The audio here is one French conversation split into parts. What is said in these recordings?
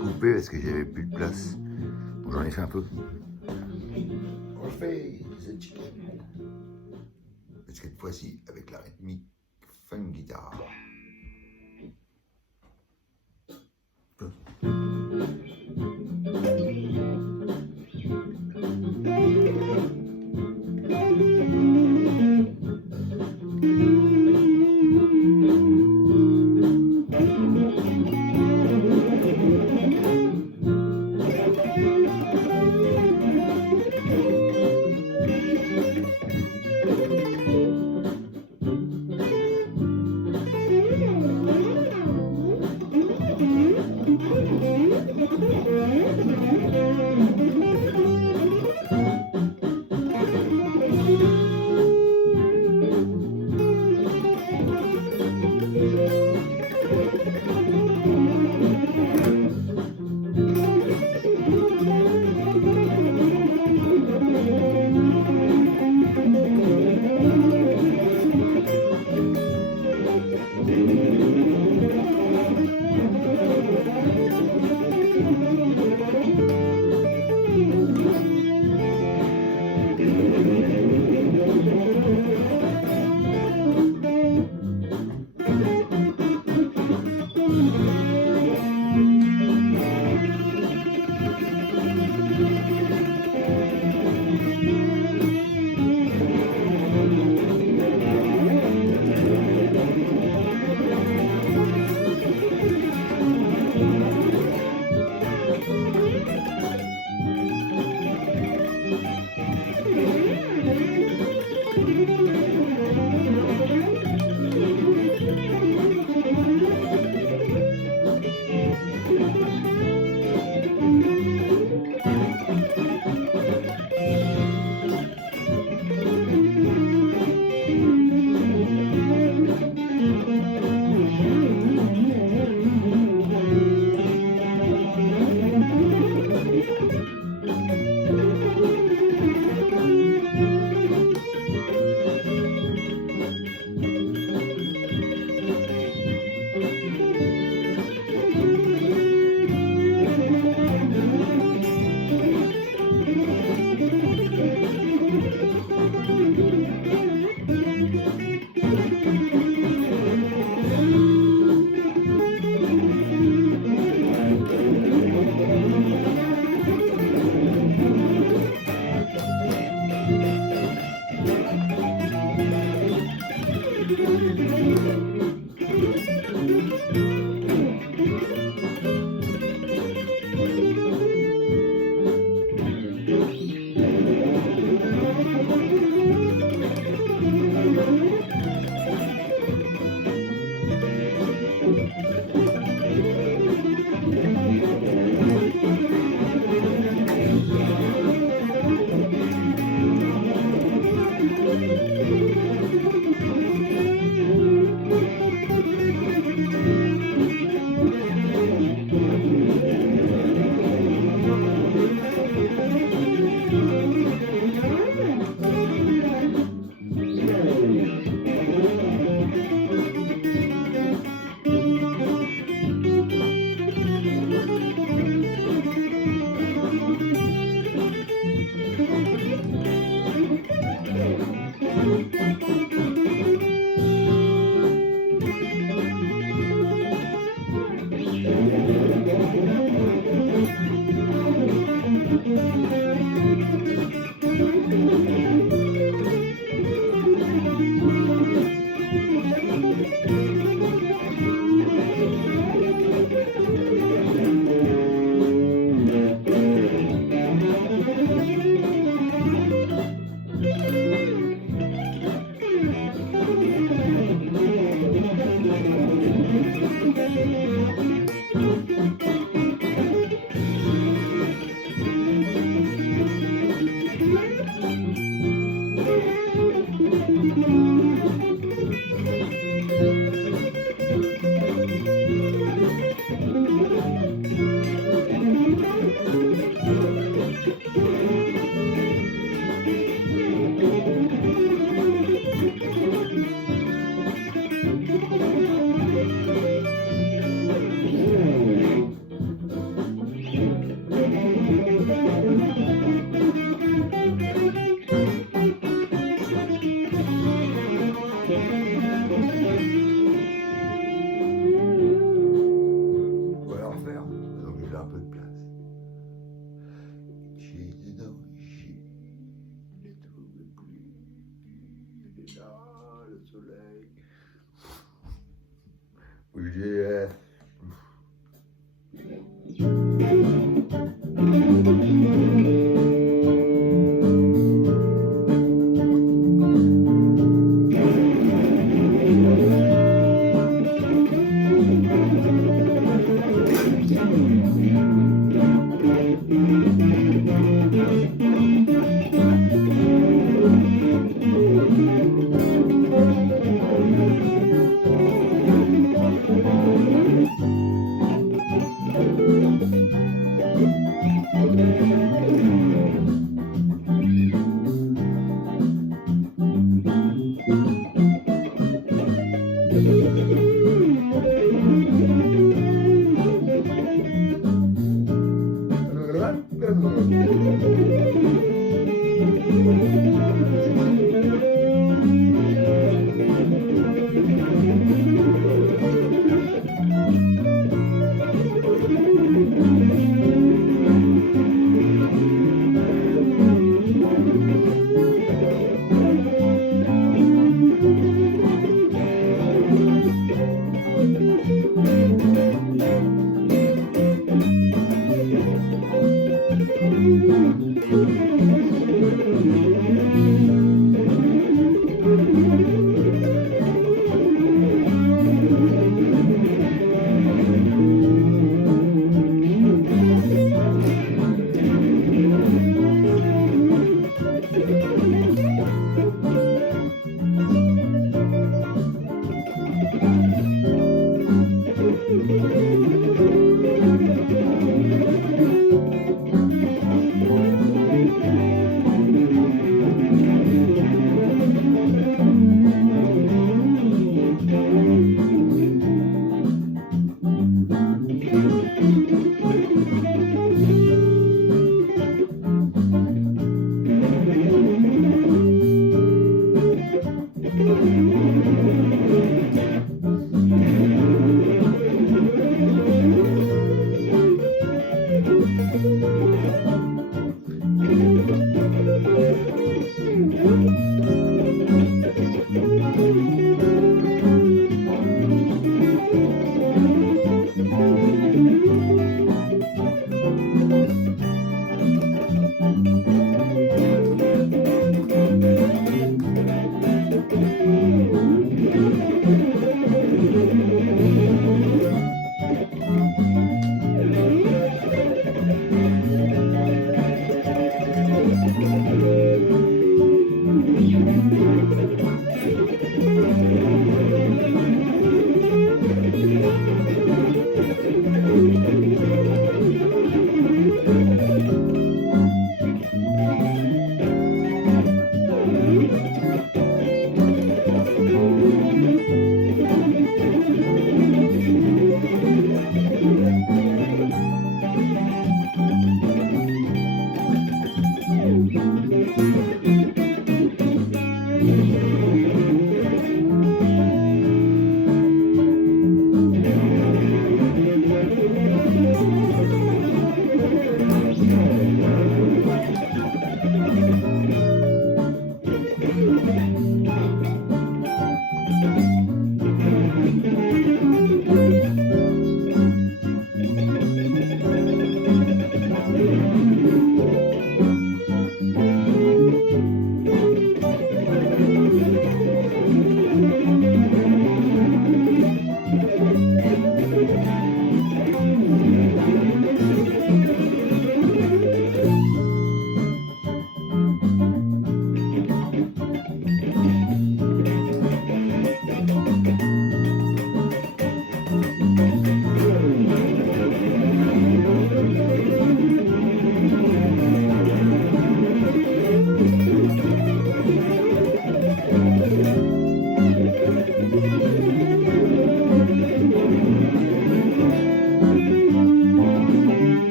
coupé parce que j'avais plus de place. Donc j'en ai fait un peu. On fait cette chicken. Cette fois-ci avec la rythmique funk guitare.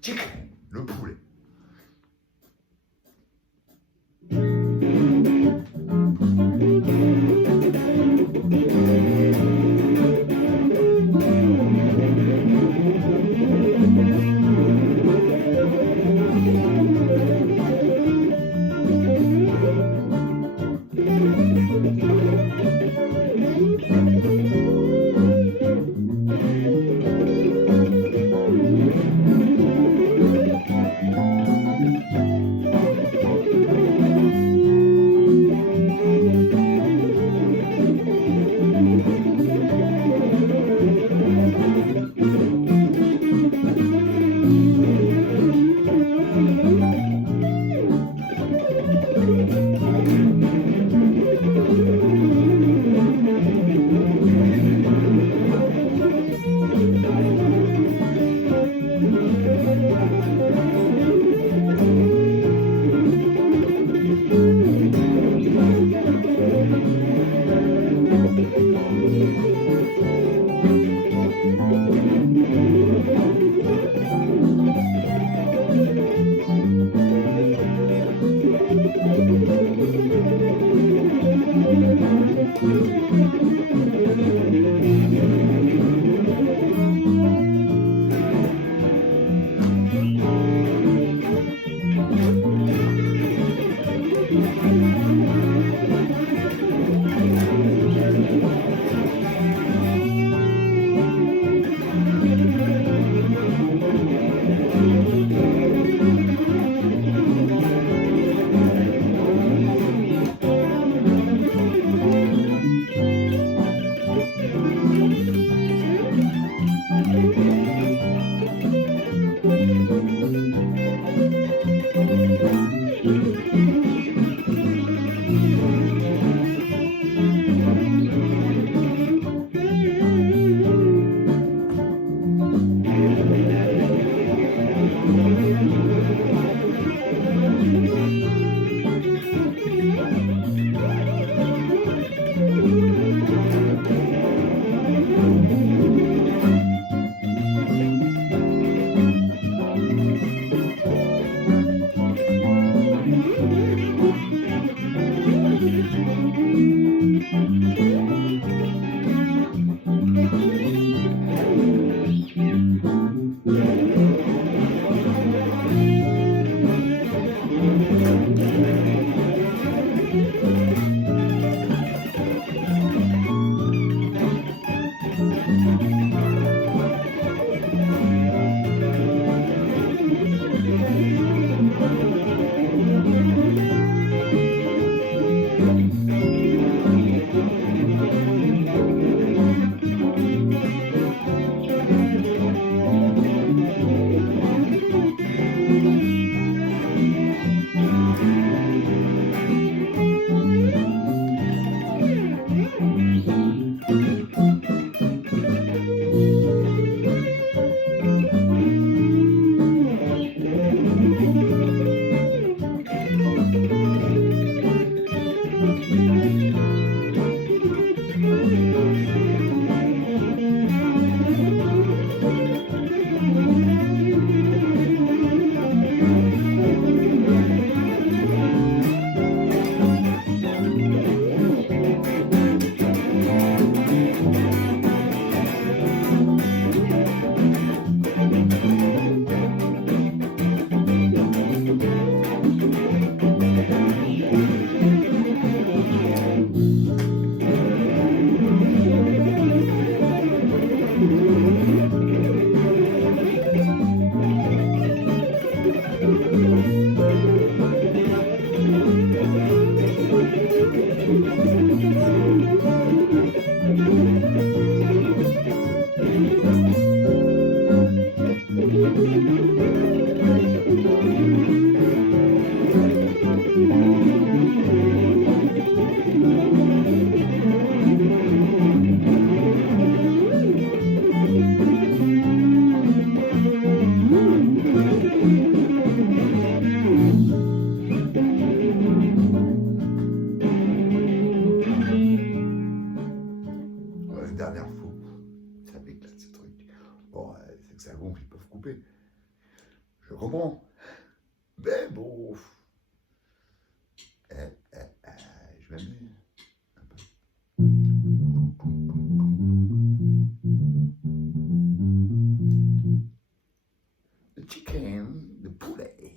Chicken, le poulet. Dernière fois, ça m'éclate ce truc. Bon, c'est que ça gonfle, ils peuvent couper. Je comprends. Mais bon, je m'amuse un peu. Le chicken, le poulet.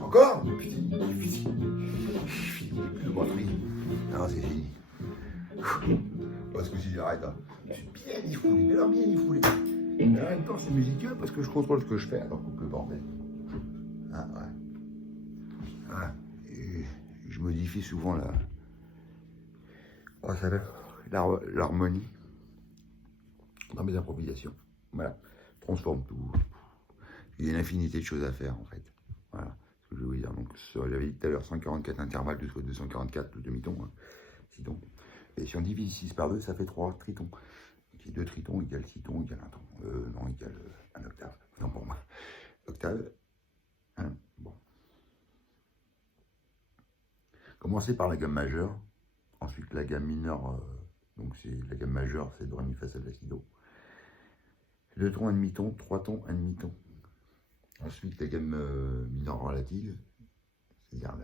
Encore? Putain, fini, plus de batterie. Non, c'est fini. Parce que si j'arrête, hein. Je suis bien défoulé, mais alors bien défoulé. Mais en même temps, c'est musical parce que je contrôle ce que je fais, alors que le bordel. Ah, ouais. Ah, et je modifie souvent l'harmonie dans mes improvisations. Voilà. Je transforme tout. Il y a une infinité de choses à faire, en fait. Voilà. Ce que je veux dire. Donc, j'avais dit tout à l'heure, 144 intervalles, 244 de demi-ton, hein, 6 tons. Et si on divise 6 par 2, ça fait 3 tritons. Donc, 2 tritons égale 6 tons égale 1 ton. Non, égale un octave. Non, pour moi. Octave. Hein, bon. Commencer par la gamme majeure. Ensuite, la gamme mineure. Donc, c'est la gamme majeure, c'est do, ré, mi, fa, sol, la, si, do. 2 tons, un demi-ton, 3 tons, un demi-ton. Ensuite, la gamme mineure relative, c'est-à-dire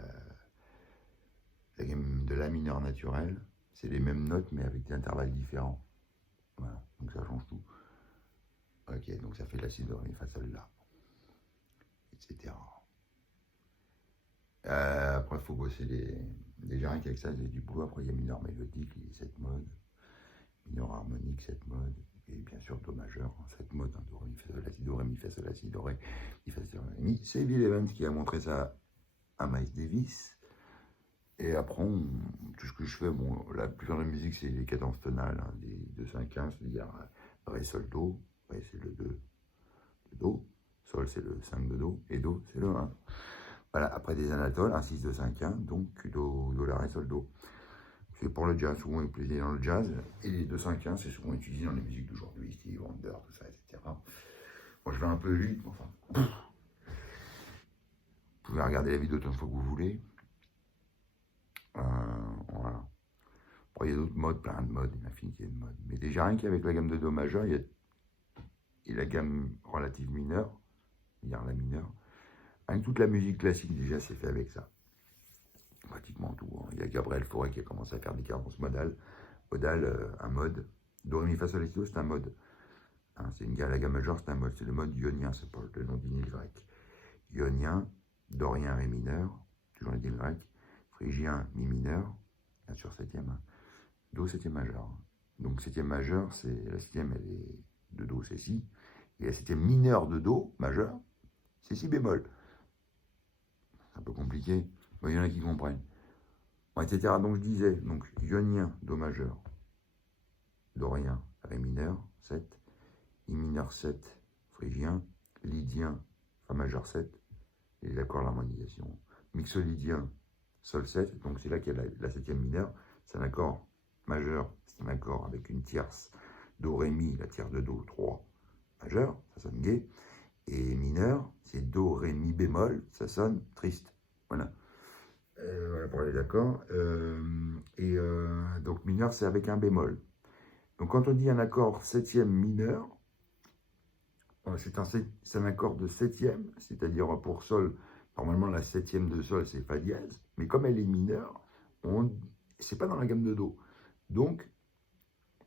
la gamme de la mineure naturelle. C'est les mêmes notes, mais avec des intervalles différents. Voilà, donc ça change tout. Ok, donc ça fait la, si, do, ré, mi, fa, sol, la, etc. Après, il faut bosser déjà rien qu'avec ça, il y a du boulot. Après, il y a mineur mélodique, il y a cette mode. Mineur harmonique, cette mode. Et bien sûr, do majeur, cette mode, hein, do, ré, mi, fa, sol, la, si, do, ré, mi, fa, sol, la, si, do, ré, mi, fa, sol, la, mi. C'est Bill Evans qui a montré ça à Miles Davis. Et après, tout ce que je fais, bon, la plupart de la musique, c'est les cadences tonales, hein, des 2, 5, 15, c'est-à-dire ré, sol, do. Ré, c'est le 2, le do. Sol, c'est le 5 de do. Et do, c'est le 1. Voilà, après des anatoles, 1, 6, 2, 5, 1, donc do, la, ré, sol, do. C'est pour le jazz, souvent utilisé dans le jazz, et les 2, 5, 1, c'est souvent utilisé dans les musiques d'aujourd'hui, Stevie Wonder, tout ça, etc. Moi, je vais un peu vite, mais enfin. Vous pouvez regarder la vidéo tant de fois que vous voulez. Voilà. Après, il y a d'autres modes, plein de modes, une infinité de modes. Mais déjà, rien qu'avec la gamme de do majeur, il y a la gamme relative mineure, c'est-à-dire la mineure. Avec toute la musique classique, déjà, c'est fait avec ça. Pratiquement tout. Hein. Il y a Gabriel Fauré qui a commencé à faire des cadences modales. Un mode. Do, ré, mi, fa, sol, la, si, do, c'est un mode. Hein, la gamme majeure, c'est un mode. C'est le mode ionien, c'est pas le nom d'une île grecque. Ionien, dorien, ré mineur, toujours les îles grecques. Phrygien, mi mineur, bien sûr septième. Hein. Do, septième majeur. Hein. Donc septième majeur, c'est la septième, elle est de do, c'est si. Et la septième mineure de do, majeur, c'est si bémol. C'est un peu compliqué. Bon, il y en a qui comprennent. Bon, etc. Donc je disais, donc ionien, Do majeur, dorien, Ré mineur, 7, I mineur 7, phrygien, lydien, Fa majeur 7, et l'accord l'harmonisation. Mixolydien, Sol 7, donc c'est là qu'il y a la septième mineure, c'est un accord majeur, c'est un accord avec une tierce, Do, Ré, Mi, la tierce de Do, 3, majeur, ça sonne gai, et mineur, c'est Do, Ré, Mi bémol, ça sonne triste. Voilà. Voilà pour les accords. Donc mineur, c'est avec un bémol. Donc quand on dit un accord septième mineur, c'est un accord de septième, c'est-à-dire pour sol, normalement la septième de sol c'est Fa dièse, mais comme elle est mineure, c'est pas dans la gamme de Do. Donc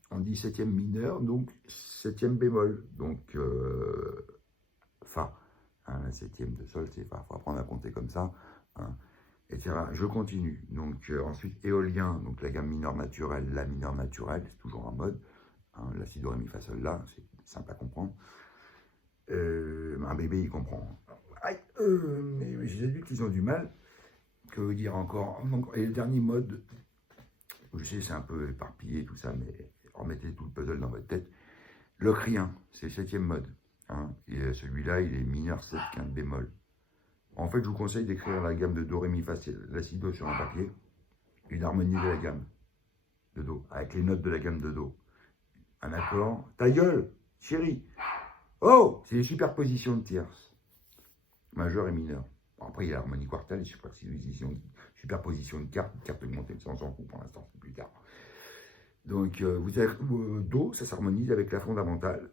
on dit septième mineur, donc septième bémol, donc Fa. Hein, la septième de sol c'est Fa, il faut apprendre à compter comme ça. Hein, etc. Je continue. Donc ensuite éolien, donc la gamme mineure naturelle, la mineure naturelle, c'est toujours en mode. Hein, la si do ré mi fa sol la, c'est simple à comprendre. Un bébé il comprend. Mais les adultes ils ont du mal. Que veut dire encore? Et le dernier mode, je sais c'est un peu éparpillé tout ça, mais remettez tout le puzzle dans votre tête. Locrien, c'est le septième mode. Hein, et celui-là il est mineur 7 quinte bémol. En fait, je vous conseille d'écrire la gamme de Do, Ré, Mi, Fa, La, Si, Do sur un papier, une harmonie de la gamme de Do, avec les notes de la gamme de Do. Un accord. Ta gueule, chérie. Oh, c'est les superpositions de tierces, majeur et mineur. Bon, après, il y a l'harmonie quartale, les superposition de cartes augmentées, ça on s'en fout pour l'instant, c'est plus tard. Donc, vous avez Do, ça s'harmonise avec la fondamentale,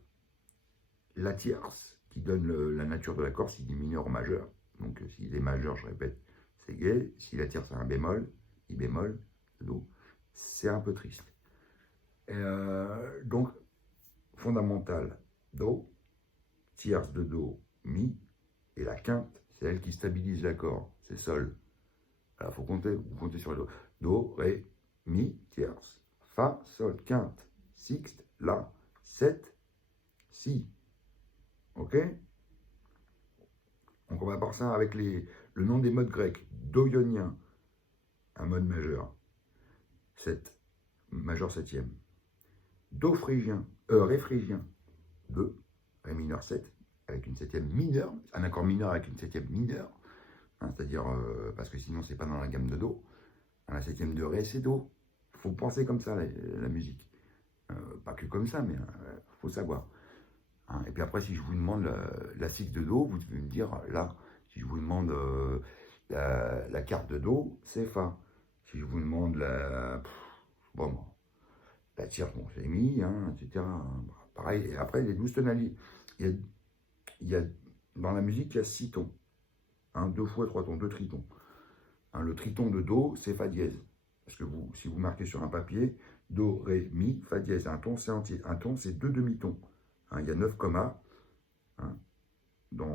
la tierce, qui donne la nature de l'accord, s'il est mineur ou majeur. Donc, s'il est majeur, je répète, c'est gai. Si la tierce a un bémol, I bémol, Do, c'est un peu triste. Donc, fondamentale, Do, tierce de Do, Mi, et la quinte, c'est elle qui stabilise l'accord, c'est Sol. Alors, il faut compter, vous comptez sur le Do. Do, Ré, Mi, tierce, Fa, Sol, quinte, sixte, La, 7, Si. Ok? Donc on va voir ça avec le nom des modes grecs. Do ionien, un mode majeur, 7, majeur septième. Do phrygien, Ré phrygien, 2, Ré mineur 7, avec une septième mineure, un accord mineur avec une septième mineure, hein, c'est-à-dire, parce que sinon c'est pas dans la gamme de Do. Hein, la septième de Ré c'est Do. Il faut penser comme ça la musique. Pas que comme ça, mais faut savoir. Hein, et puis après, si je vous demande la sixte de Do, vous devez me dire, là, si je vous demande la carte de Do, c'est Fa. Si je vous demande la tierce, bon, c'est Mi, hein, etc. Pareil, et après, les 12 tonalités. Dans la musique, il y a 6 tons. Hein, 2 fois 3 tons, 2 tritons. Hein, le triton de Do, c'est Fa dièse. Parce que si vous marquez sur un papier, Do, Ré, Mi, Fa dièse, un ton, c'est entier. Un ton, c'est 2 demi-tons. Hein, il y a 9 commas, hein, dans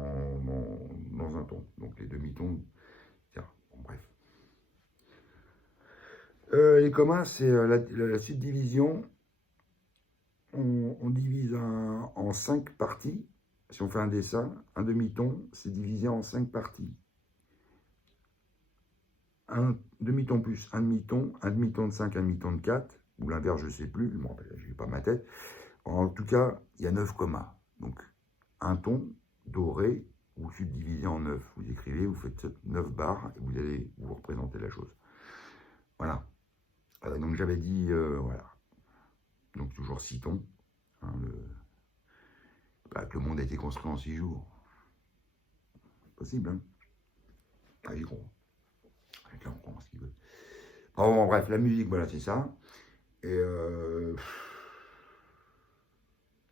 un ton. Donc les demi-tons, etc. Bon, bref. Les commas, c'est la subdivision. On divise en 5 parties. Si on fait un dessin, un demi-ton, c'est divisé en 5 parties. Un demi-ton plus un demi-ton de 5, un demi-ton de 4, ou l'inverse, je ne sais plus, je n'ai pas ma tête. En tout cas, il y a 9 commas. Donc, un ton, Do, Ré, vous subdivisez en 9. Vous écrivez, vous faites 9 barres, et vous allez vous représenter la chose. Voilà. Donc, j'avais dit, voilà. Donc, toujours 6 tons. Hein, que le monde a été construit en 6 jours. Possible, hein? Ah, j'y crois. Chacun comprend ce qu'il veut. Bon, bref, la musique, voilà, c'est ça. Et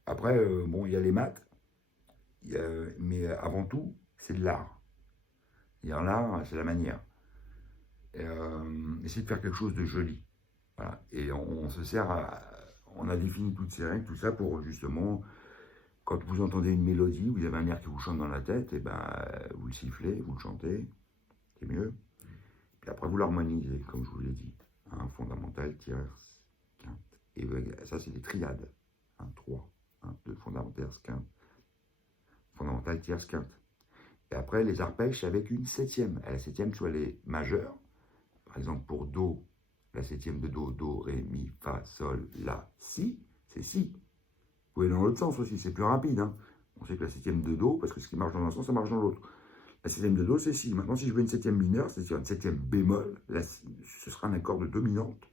après, bon, il y a les maths, mais avant tout, c'est de l'art. L'art, c'est la manière. Essayer de faire quelque chose de joli. Voilà. Et on se sert on a défini toutes ces règles, tout ça pour justement, quand vous entendez une mélodie, vous avez un air qui vous chante dans la tête, et ben vous le sifflez, vous le chantez, c'est mieux. Puis après vous l'harmonisez, comme je vous l'ai dit. Hein, fondamental, tierce, quinte. Et ça c'est des triades. 3, 2 fondamental, quinte. Fondamental, tierce, quinte. Et après, les arpèges, c'est avec une septième. Et la septième, soit les majeurs. Par exemple, pour Do, la septième de Do, Ré, Mi, Fa, Sol, La, Si, c'est Si. Vous pouvez aller dans l'autre sens aussi, c'est plus rapide. Hein. On sait que la septième de Do, parce que ce qui marche dans un sens, ça marche dans l'autre. La septième de Do, c'est Si. Maintenant, si je veux une septième mineure, c'est-à-dire une septième bémol, là, ce sera un accord de dominante.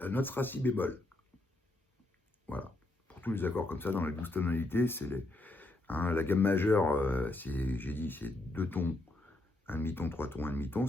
La note sera Si bémol. Voilà. Pour tous les accords comme ça, dans les 12 tonalités, c'est la gamme majeure, j'ai dit, c'est 2 tons, un demi-ton, 3 tons, un demi-ton.